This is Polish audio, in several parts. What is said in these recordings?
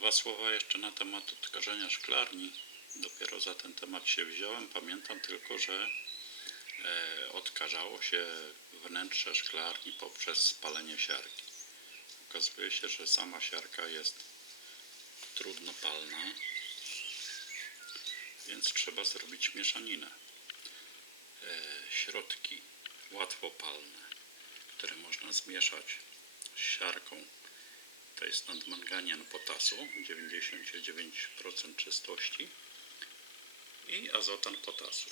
Dwa słowa jeszcze na temat odkażenia szklarni. Dopiero za ten temat się wziąłem. Pamiętam tylko, że e, odkażało się wnętrze szklarni poprzez spalenie siarki. Okazuje się, że sama siarka jest trudno palna, więc trzeba zrobić mieszaninę. E, środki łatwopalne, które można zmieszać z siarką to jest nadmanganian potasu 99% czystości i azotan potasu.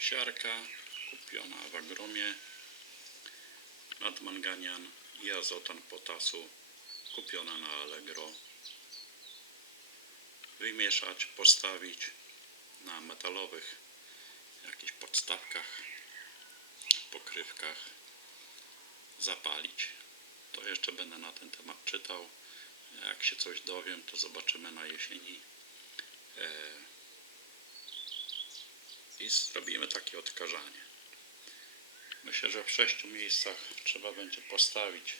Siarka kupiona w agromie, nadmanganian i azotan potasu kupiona na Allegro. Wymieszać, postawić na metalowych jakichś podstawkach, pokrywkach, zapalić. To jeszcze będę na ten temat czytał. Jak się coś dowiem, to zobaczymy na jesieni. E, I zrobimy takie odkażanie. Myślę, że w sześciu miejscach trzeba będzie postawić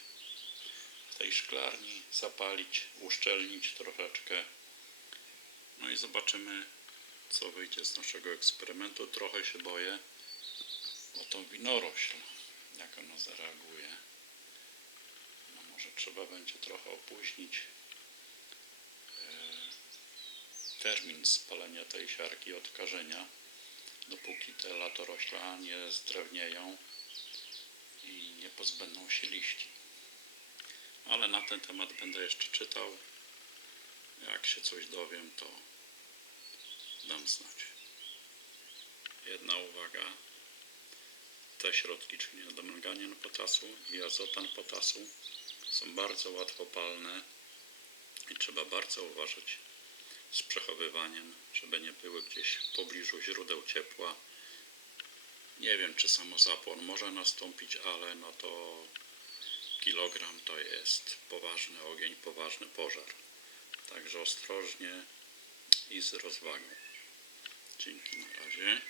w tej szklarni, zapalić, uszczelnić troszeczkę. No i zobaczymy, co wyjdzie z naszego eksperymentu. Trochę się boję o tą winorośl, jak ono zareaguje. Może trzeba będzie trochę opóźnić e, termin spalenia tej siarki odkażenia, dopóki te latorośla nie zdrewnieją i nie pozbędą się liści. Ale na ten temat będę jeszcze czytał. Jak się coś dowiem, to dam znać. Jedna uwaga. Te środki, czyli nadmanganian potasu i azotan potasu są bardzo łatwopalne i trzeba bardzo uważać z przechowywaniem, żeby nie były gdzieś w pobliżu źródeł ciepła. Nie wiem, czy samozapłon może nastąpić, ale no to kilogram to jest poważny ogień, poważny pożar. Także ostrożnie i z rozwagą. Dzięki na razie.